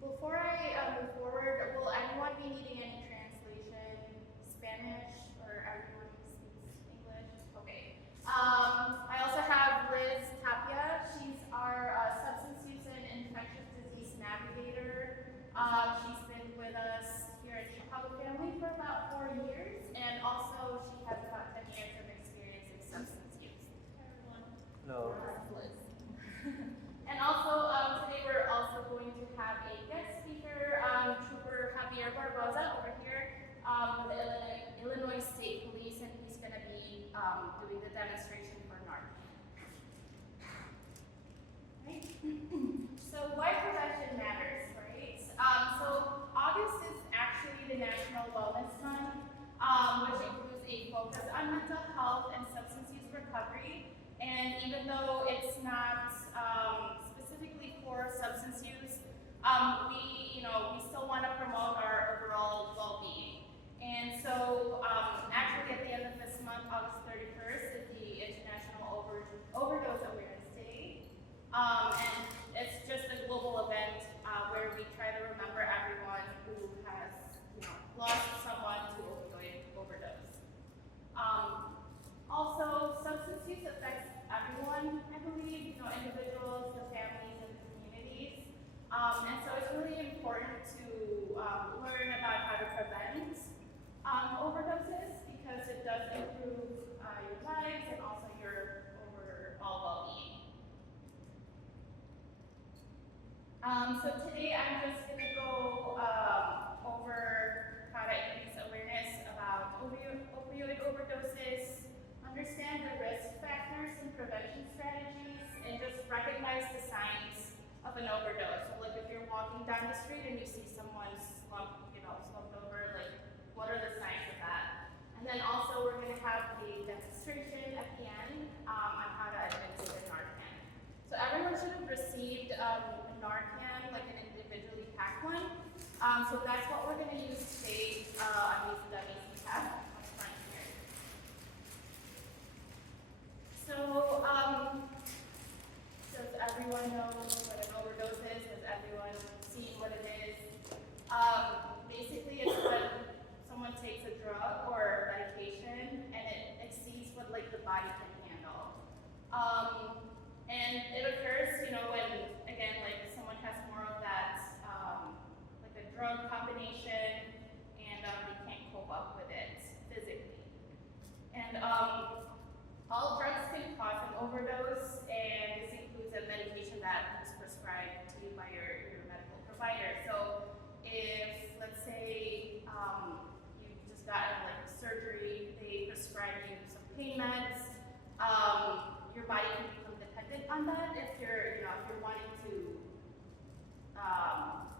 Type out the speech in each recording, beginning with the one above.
Before I move forward, will anyone be needing any translation? Spanish, or everyone speaks English? Okay. I also have Liz Tapia. She's our substance use and infectious disease navigator. She's been with us here at Chicago Family for about 4 years, and also she has about 10 years of experience in substance use. Hi, everyone. Hello. Liz. And also, today we're also going to have a guest speaker, Trooper Javier Barboza over here with the Illinois State Police, and he's going to be doing the demonstration for Narcan. Right? So why prevention matters, right? So August is actually the National Wellness Month, which includes a focus on mental health and substance use recovery. And even though it's not specifically for substance use, we still want to promote our overall well-being. And so actually at the end of this month, August 31st, is the International Overdose Awareness Day. And it's just a global event where we try to remember everyone who has lost someone to opioid overdose. Also, substance use affects everyone, I believe, individuals, the families, and the communities. And so it's really important to learn about how to prevent overdoses, because it does improve your lives and also your overall well-being. So today I'm just going to go over how to increase awareness about opioid overdoses, understand the risk factors and prevention strategies, and just recognize the signs of an overdose. So like if you're walking down the street and you see someone slumped over, like what are the signs of that? And then also we're going to have a demonstration at the end on how to administer Narcan. So everyone should have received Narcan, like an individually packed one. So that's what we're going to use today on these dummies we have on the front here. So, does everyone know what an overdose is? Has everyone seen what it is? Basically, it's when someone takes a drug or medication and it exceeds what the body can handle. And it occurs, when again, someone has more of that, a drug combination, and they can't cope up with it physically. And all drugs can cause an overdose, and this includes a medication that is prescribed to you by your medical provider. So if, let's say, you just got surgery, they prescribe you some pain meds, your body can become dependent on that if you're wanting to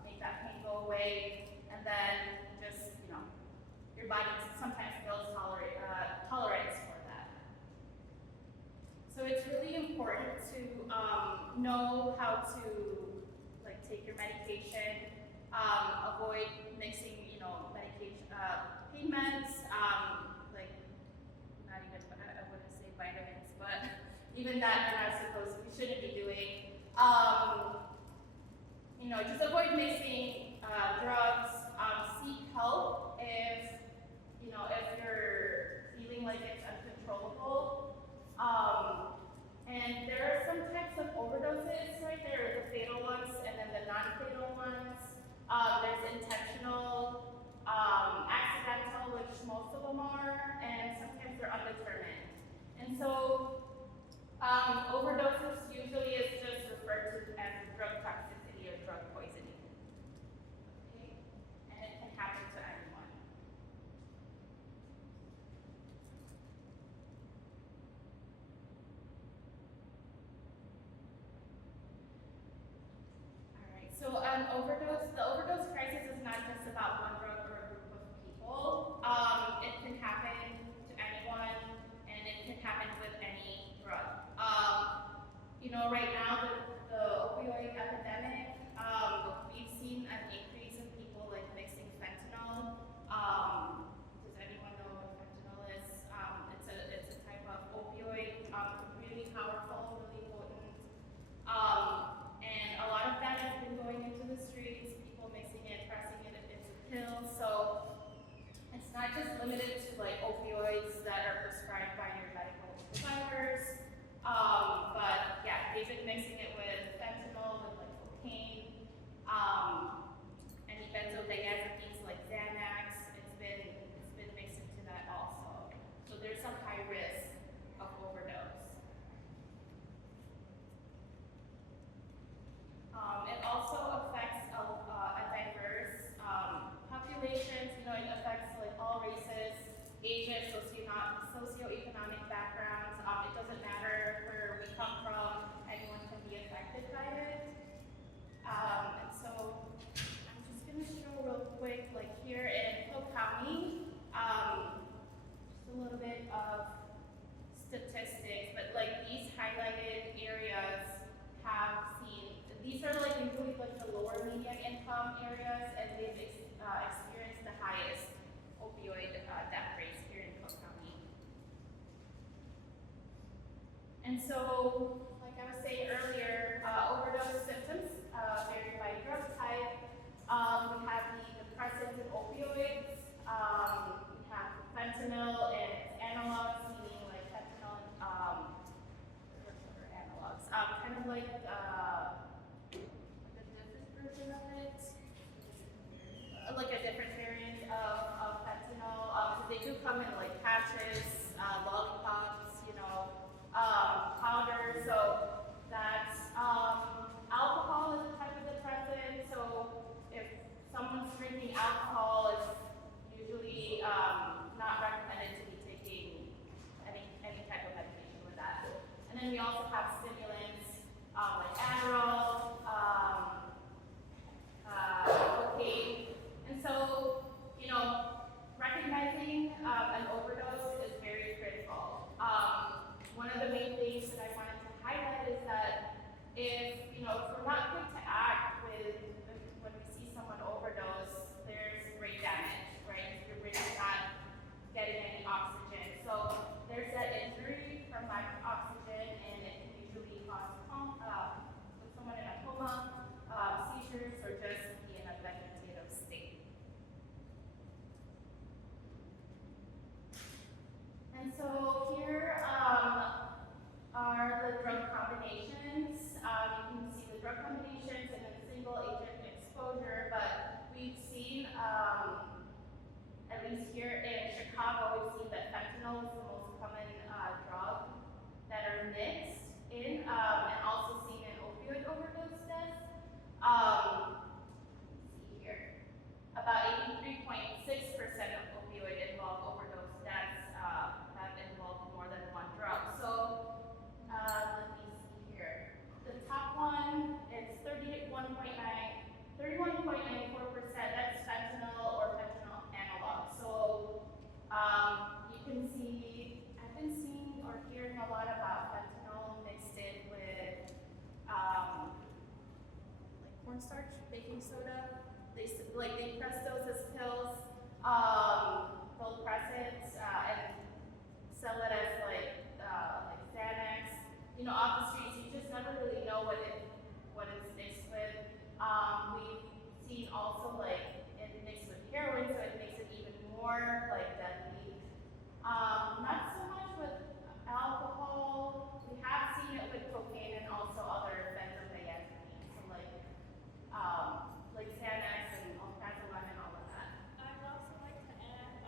make that pain go away, and then just, your body sometimes builds tolerance for that. So it's really important to know how to take your medication, avoid mixing medication, pain meds, not even, I wouldn't say vitamins, but even that you're not supposed to, you shouldn't be doing. Just avoid mixing drugs. Seek help if you're feeling like it's uncontrollable. And there are some types of overdoses, right? There are the fatal ones and then the non-fatal ones. There's intentional, accidental, which most of them are, and sometimes they're undetermined. And so overdoses usually is just referred to as drug toxicity or drug poisoning. Okay? And it can happen to anyone. So the overdose crisis is not just about one drug or a group of people. It can happen to anyone, and it can happen with any drug. Right now, the opioid epidemic, we've seen an increase in people mixing fentanyl. Does anyone know what fentanyl is? It's a type of opioid, really powerful, really potent. And a lot of that has been going into with the lower median income areas, and they've experienced the highest opioid death rates here in Cook County. And so, like I was saying earlier, overdose symptoms vary by drug type. We have the depressants and opioids. We have fentanyl and its analogs, meaning like fentanyl and what are analogs? Kind of like the different version of it, like a different variant of fentanyl. So they do come in like patches, lollipops, powder. So that's alcohol is a type of depressant. So if someone's drinking alcohol, it's usually not recommended to be taking any type of medication with that. And then we also have stimulants like Adderall, cocaine. And so, recognizing an overdose is very critical. One of the main things that I wanted to highlight is that if we're not quick to act when we see someone overdose, there's brain damage, right? Your brain is not getting any oxygen. So there's that injury from lack of oxygen, and it can usually cause with someone in a coma, seizures, or just be in a vegetative state. And so here are the drug combinations. You can see the drug combinations and then single agent exposure, but we've seen, at least here in Chicago, we've seen that fentanyl is the most common drug that are mixed in, and also seen in opioid overdose deaths. Let's see here. About 83.6% of opioid-involved overdose deaths have involved more than one drug. So let me see here. The top one is 31.94%. That's fentanyl or fentanyl analog. So you can see, I've been seeing or hearing a lot about fentanyl mixed in with like cornstarch, baking soda. They press those as pills. They'll press it and sell it as like Xanax. Off the streets, you just never really know what it's mixed with. We've seen also it mixed with heroin, so it makes it even more deadly. Not so much with alcohol. We have seen it with cocaine and also other benzodiazepines, so like Xanax and alprazolam and all of that. I'd also like to add,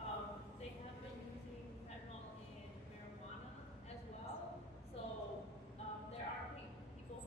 they have been using fentanyl in marijuana as well. So there are people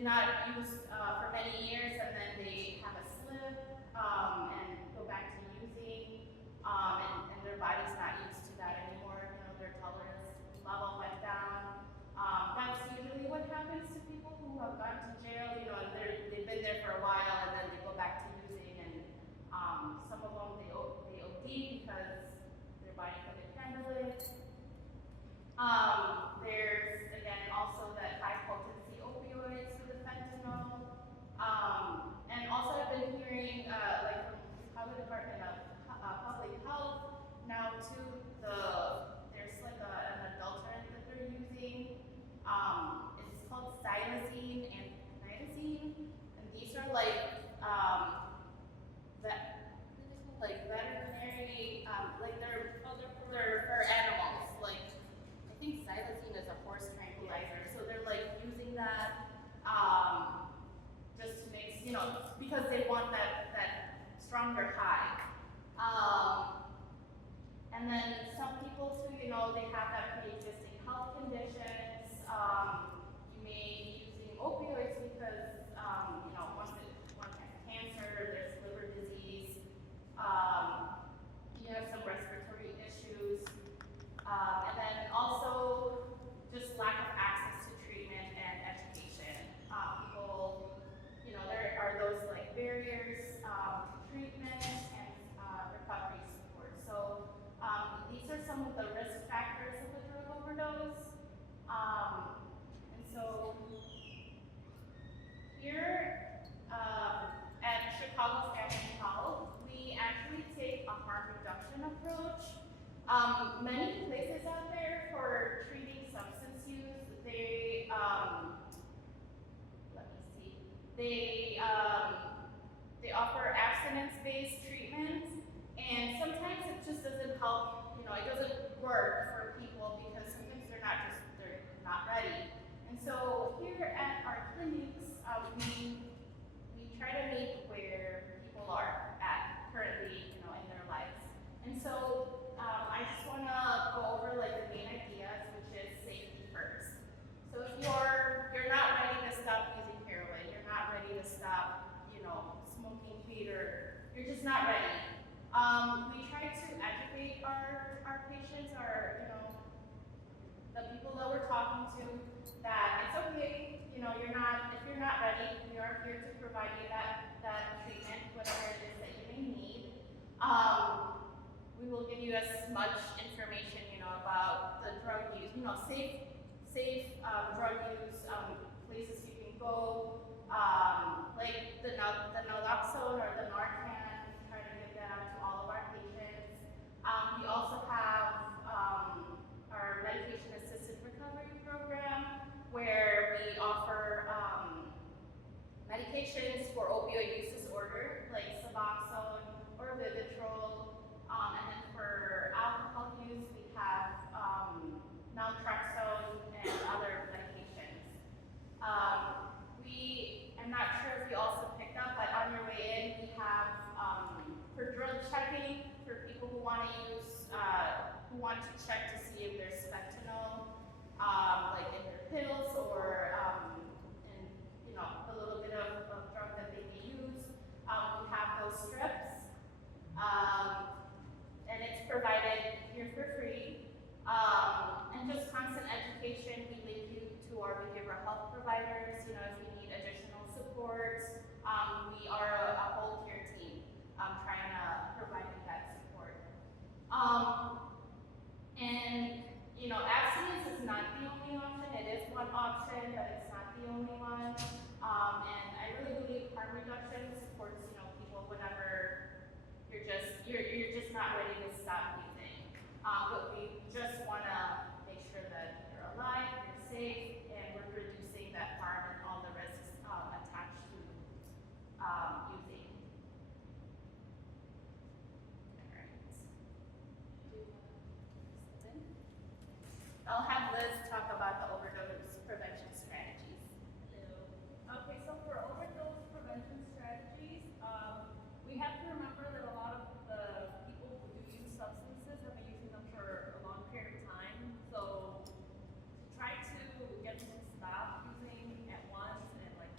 did not use for many years, and then they have a slip and go back to using, and their body's not used to that anymore. You know, their tolerance level went down. That's usually what happens to people who have gone to jail. You know, and they've been there for a while, and then they go back to using, and some of them they OD because their body couldn't handle it. There's again also that high potency opioids with the fentanyl. And also I've been hearing like from Chicago Department of Public Health now too, there's like an adulterant that they're using. It's called xylazine and nitazine, and these are like veterinary like they're for animals. Like I think xylazine is a horse tranquilizer, so they're like using that just to make, you know, because they want that stronger high. And then some people too, you know, they have that pre-existing health conditions. You may be using opioids because, you know, one has cancer, there's liver disease, you have some respiratory issues, and then also just lack of access to treatment and education. People, you know, there are those like barriers to treatment and recovery support. So these are some of the risk factors of a drug overdose. And so here at Chicago Family Health, we actually take a harm reduction approach. Many places out there for treating substance use, they they offer abstinence-based treatments, and sometimes it just doesn't help. You know, it doesn't work for people because sometimes they're not ready. And so here at our clinics, we try to meet where people are at currently, you know, in their lives. And so I just want to go over like the main ideas, which is safety first. So if you're not ready to stop using heroin, you're not ready to stop, you know, smoking weed, or you're just not ready. We try to educate our patients, you know, the people that we're talking to, that it's okay, you know, if you're not ready, we are here to provide you that treatment, whatever it is that you may need. We will give you as much information, you know, about the drug use, you know, safe drug use, places you can go, like the naloxone or the Narcan. We try to give that out to all of our patients. We also have our medication-assisted recovery program, where we offer medications for opioid use disorder, like Suboxone or Vivitrol, and then for alcohol use, we have naloxone and other medications. I'm not sure if you also picked up, but on your way in, we have for drug checking, for people who want to use, who want to check to see if there's fentanyl, like in their pills or in, you know, a little bit of drug that they may use. We have those strips, and it's provided here for free. And just constant education. We link you to our behavioral health providers. You know, if you need additional support, we are a whole care team trying to provide you that support. And you know, abstinence is not the only option. It is one option, but it's not the only one. And I really believe harm reduction supports, you know, people whenever you're just not ready to stop using. But we just want to make sure that you're alive, you're safe, and we're reducing that harm and all the risks attached to using. All right. I'll have Liz talk about the overdose prevention strategies. Hello. Okay, so for overdose prevention strategies, we have to remember that a lot of the people who do use substances have been using them for a long period of time. So to try to get them to stop using at once and like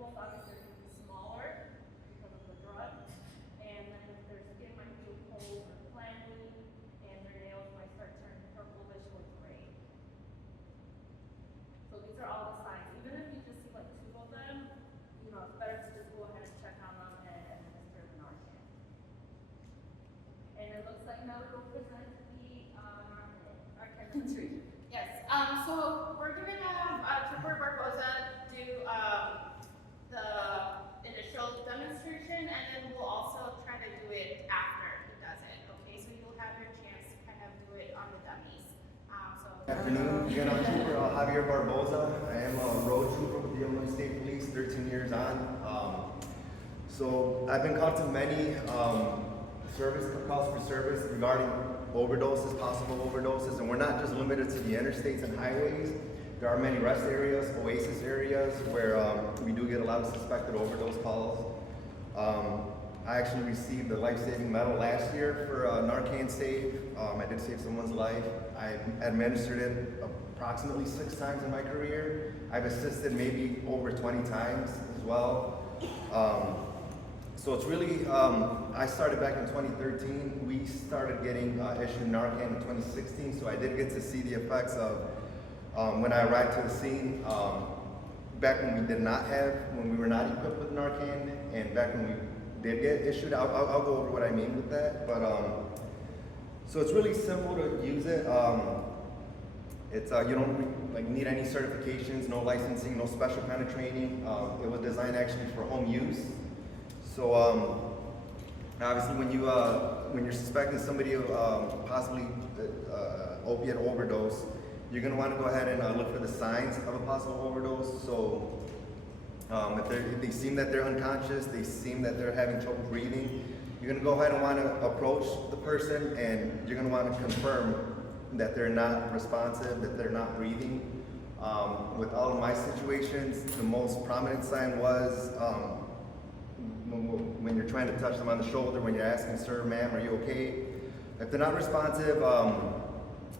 ripples, obviously they're gonna be smaller because of the drug. And then their skin might feel cold or clammy, and their nails might start turning purplish or gray. So these are all the signs. Even if you just see like two of them, you know, it's better to just go ahead and check on them and administer the Narcan. And it looks like now we'll present the Narcan demonstration. Yes, so we're gonna have Trooper Barboza do the initial demonstration, and then we'll also try to do it after he does it, okay? So you'll have your chance to kind of do it on the dummies. Good afternoon, again, I'm Trooper Javier Barboza. I am a road trooper with the Illinois State Police, 13 years on. So I've been called to many calls for service regarding overdoses, possible overdoses, and we're not just limited to the interstates and highways. There are many rest areas, oasis areas, where we do get a lot of suspected overdose calls. I actually received a life-saving medal last year for Narcan save. I did save someone's life. I administered it approximately 6 times in my career. I've assisted maybe over 20 times as well. So it's really, I started back in 2013. We started getting issued Narcan in 2016, so I did get to see the effects of when I arrived to the scene, back when we were not equipped with Narcan, and back when we did get issued. I'll go over what I mean with that, but so it's really simple to use it. It's you don't need any certifications, no licensing, no special kind of training. It was designed actually for home use. So obviously, when you're suspecting somebody of possibly opiate overdose, you're going to want to go ahead and look for the signs of a possible overdose. So if they seem that they're unconscious, they seem that they're having trouble breathing, you're going to go ahead and want to approach the person, and you're going to want to confirm that they're not responsive, that they're not breathing. With all of my situations, the most prominent sign was when you're trying to touch them on the shoulder, when you're asking, sir, ma'am, are you okay? If they're not responsive,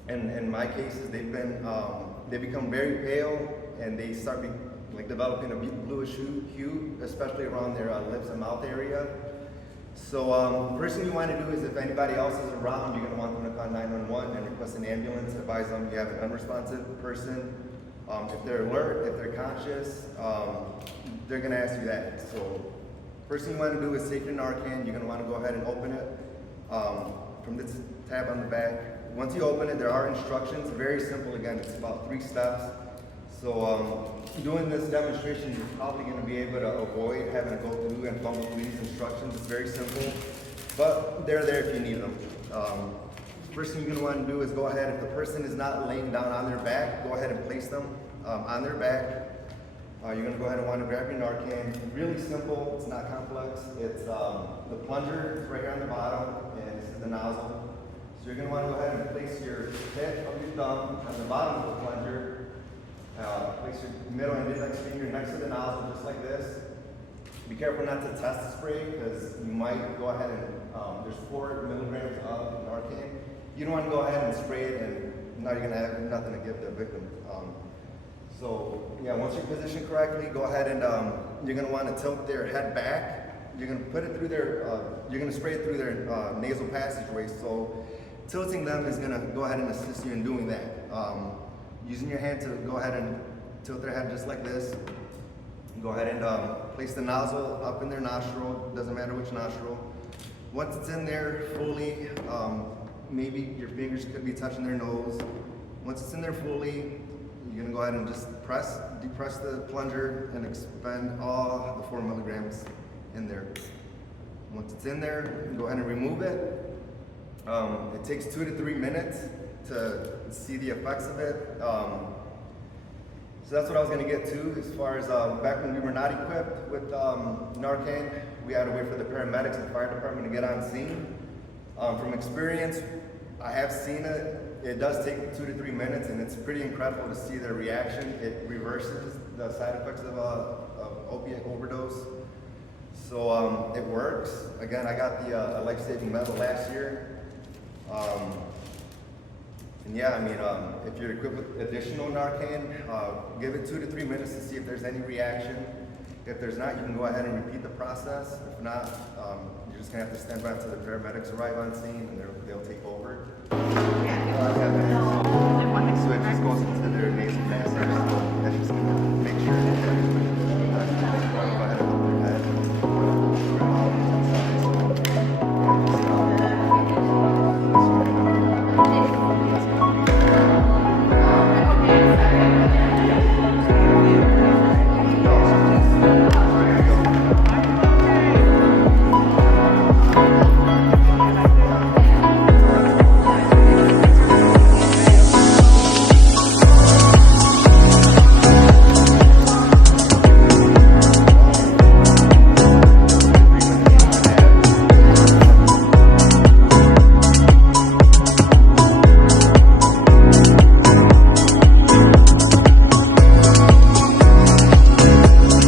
in my cases, they become very pale, and they start developing a bluish hue, especially around their lips and mouth area. So first thing you want to do is, if anybody else is around, you're going to want them to call 911 and request an ambulance. Advise them you have an unresponsive person. If they're alert, if they're conscious, they're going to ask you that. So first thing you want to do is take your Narcan. You're going to want to go ahead and open it from this tab on the back. Once you open it, there are instructions. Very simple. Again, it's about 3 steps. So doing this demonstration, you're probably going to be able to avoid having to go through and fumble through these instructions. It's very simple, but they're there if you need them. First thing you're going to want to do is go ahead, if the person is not laying down on their back, go ahead and place them on their back. You're going to go ahead and want to grab your Narcan. Really simple. It's not complex. It's the plunger is right here on the bottom, and this is the nozzle. So you're going to want to go ahead and place your tip of your thumb on the bottom of the plunger. Place your middle and index finger next to the nozzle, just like this. Be careful not to test the spray, because you might go ahead and, there's 4 milligrams of Narcan. You don't want to go ahead and spray it, and now you're going to have nothing to give the victim. So yeah, once you're positioned correctly, go ahead and you're going to want to tilt their head back. You're going to put it through their, you're going to spray it through their nasal passageway. So tilting them is going to go ahead and assist you in doing that. Using your hand to go ahead and tilt their head just like this. Go ahead and place the nozzle up in their nostril, doesn't matter which nostril. Once it's in there fully, maybe your fingers could be touching their nose. Once it's in there fully, you're gonna go ahead and just depress the plunger and expend all the 4 milligrams in there. Once it's in there, you can go ahead and remove it. It takes 2 to 3 minutes to see the effects of it. So that's what I was going to get to, as far as back when we were not equipped with Narcan, we had to wait for the paramedics and fire department to get on scene. From experience, I have seen it. It does take 2 to 3 minutes, and it's pretty incredible to see their reaction. It reverses the side effects of opiate overdose. So it works. Again, I got the life-saving medal last year. And yeah, I mean, if you're equipped with additional Narcan, give it 2 to 3 minutes to see if there's any reaction. If there's not, you can go ahead and repeat the process. If not, you're just gonna have to stand by until the paramedics arrive on scene and they'll take over. So it just goes into their nasal passage, so that's just